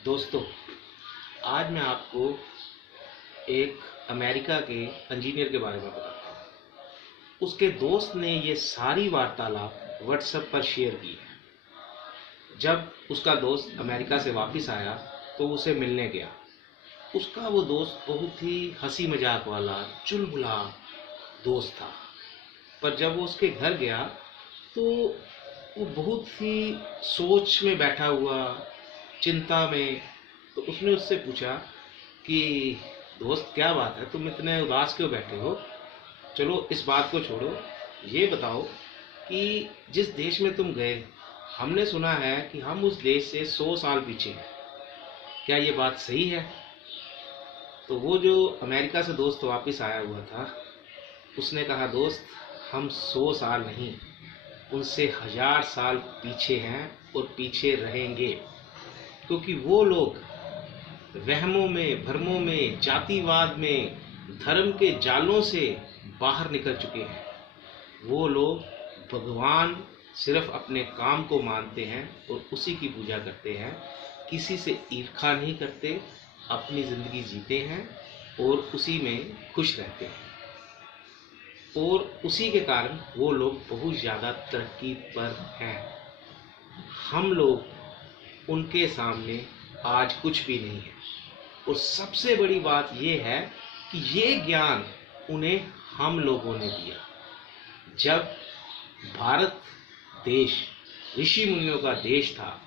दोस्तों, आज मैं आपको एक अमेरिका के इंजीनियर के बारे में बताता हूँ। उसके दोस्त ने ये सारी वार्तालाप व्हाट्सएप पर शेयर की है। जब उसका दोस्त अमेरिका से वापस आया तो उसे मिलने गया। उसका वो दोस्त बहुत ही हंसी मजाक वाला चुलबुला दोस्त था। पर जब वो उसके घर गया तो वो बहुत ही सोच में बैठा हुआ, चिंता में। तो उसने उससे पूछा कि दोस्त, क्या बात है, तुम इतने उदास क्यों बैठे हो? चलो इस बात को छोड़ो, ये बताओ कि जिस देश में तुम गए, हमने सुना है कि हम उस देश से 100 साल पीछे हैं। क्या ये बात सही है? तो वो जो अमेरिका से दोस्त वापस आया हुआ था, उसने कहा, दोस्त, हम 100 साल नहीं, उनसे 1000 साल पीछे हैं और पीछे रहेंगे। क्योंकि वो लोग वहमों में, भ्रमों में, जातिवाद में, धर्म के जालों से बाहर निकल चुके हैं। वो लोग भगवान सिर्फ अपने काम को मानते हैं और उसी की पूजा करते हैं। किसी से ईर्ष्या नहीं करते, अपनी ज़िंदगी जीते हैं और उसी में खुश रहते हैं। और उसी के कारण वो लोग बहुत ज़्यादा तरक्की पर हैं। हम लोग उनके सामने आज कुछ भी नहीं है। और सबसे बड़ी बात यह है कि ये ज्ञान उन्हें हम लोगों ने दिया। जब भारत देश ऋषि मुनियों का देश था,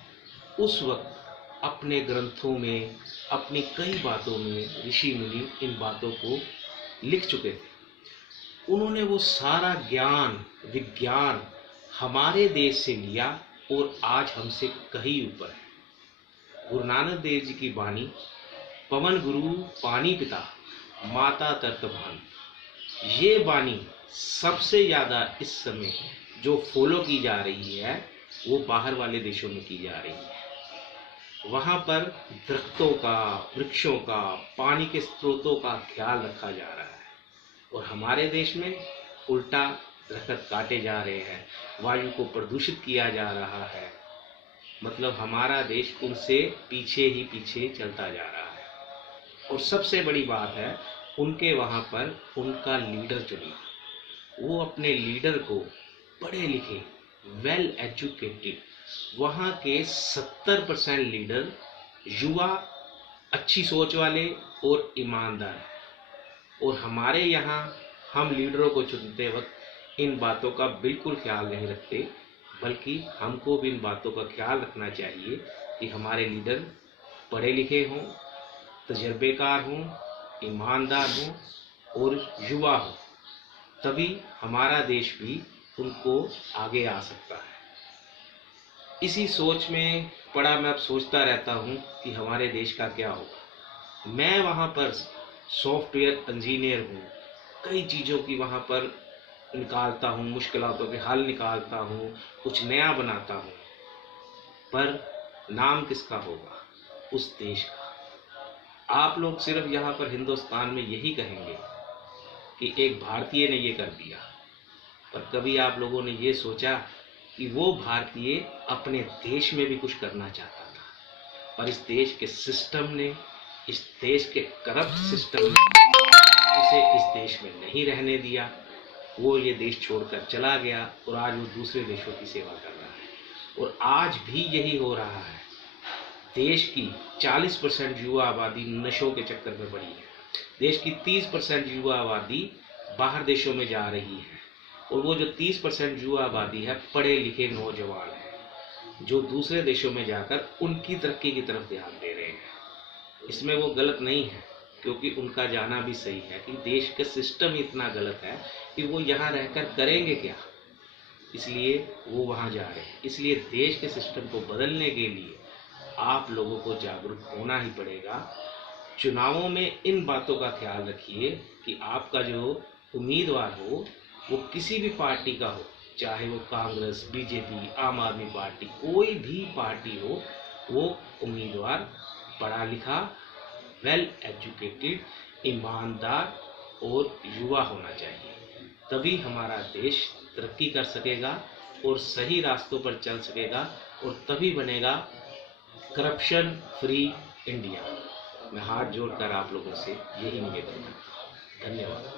उस वक्त अपने ग्रंथों में, अपनी कई बातों में ऋषि मुनि इन बातों को लिख चुके थे। उन्होंने वो सारा ज्ञान, विज्ञान हमारे देश से लिया और आज हमसे कहीं ऊपर है। गुरु नानक देव जी की वाणी, पवन गुरु पानी पिता, माता तरत भान, ये वाणी सबसे ज़्यादा इस समय जो फॉलो की जा रही है वो बाहर वाले देशों में की जा रही है। वहाँ पर दरख्तों का, वृक्षों का, पानी के स्रोतों का ख्याल रखा जा रहा है। और हमारे देश में उल्टा दरख्त काटे जा रहे हैं, वायु को प्रदूषित किया जा रहा है। मतलब हमारा देश उनसे पीछे ही पीछे चलता जा रहा है। और सबसे बड़ी बात है, उनके वहाँ पर उनका लीडर चुना। वो अपने लीडर को पढ़े लिखे, वेल एजुकेटेड, वहाँ के 70% लीडर युवा, अच्छी सोच वाले और ईमानदार हैं। और हमारे यहाँ हम लीडरों को चुनते वक्त इन बातों का बिल्कुल ख्याल नहीं रखते, बल्कि हमको भी इन बातों का ख्याल रखना चाहिए कि हमारे लीडर पढ़े लिखे हों, तजर्बेकार हों, ईमानदार हों और युवा हों। तभी हमारा देश भी उनको आगे आ सकता है। इसी सोच में पड़ा मैं अब सोचता रहता हूँ कि हमारे देश का क्या होगा। मैं वहाँ पर सॉफ्टवेयर इंजीनियर हूँ, कई चीज़ों की वहाँ पर निकालता हूँ, मुश्किलातों के हल निकालता हूँ, कुछ नया बनाता हूँ। पर नाम किसका होगा? उस देश का। आप लोग सिर्फ यहाँ पर हिंदुस्तान में यही कहेंगे कि एक भारतीय ने ये कर दिया। पर कभी आप लोगों ने ये सोचा कि वो भारतीय अपने देश में भी कुछ करना चाहता था, पर इस देश के सिस्टम ने, इस देश के करप्ट सिस्टम ने उसे इस देश में नहीं रहने दिया। वो ये देश छोड़कर चला गया और आज वो दूसरे देशों की सेवा कर रहा है। और आज भी यही हो रहा है। देश की 40% युवा आबादी नशों के चक्कर में पड़ी है। देश की 30% युवा आबादी बाहर देशों में जा रही है। और वो जो 30% युवा आबादी है, पढ़े लिखे नौजवान हैं, जो दूसरे देशों में जाकर उनकी तरक्की की तरफ ध्यान दे रहे हैं। इसमें वो गलत नहीं है, क्योंकि उनका जाना भी सही है कि देश का सिस्टम इतना गलत है कि वो यहाँ रहकर करेंगे क्या, इसलिए वो वहाँ जा रहे हैं। इसलिए देश के सिस्टम को बदलने के लिए आप लोगों को जागरूक होना ही पड़ेगा। चुनावों में इन बातों का ख्याल रखिए कि आपका जो उम्मीदवार हो वो किसी भी पार्टी का हो, चाहे वो कांग्रेस, बीजेपी, आम आदमी पार्टी, कोई भी पार्टी हो, वो उम्मीदवार पढ़ा लिखा, वेल एजुकेटेड, ईमानदार और युवा होना चाहिए। तभी हमारा देश तरक्की कर सकेगा और सही रास्तों पर चल सकेगा। और तभी बनेगा करप्शन फ्री इंडिया। मैं हाथ जोड़कर आप लोगों से यही निवेदन करता हूँ। धन्यवाद।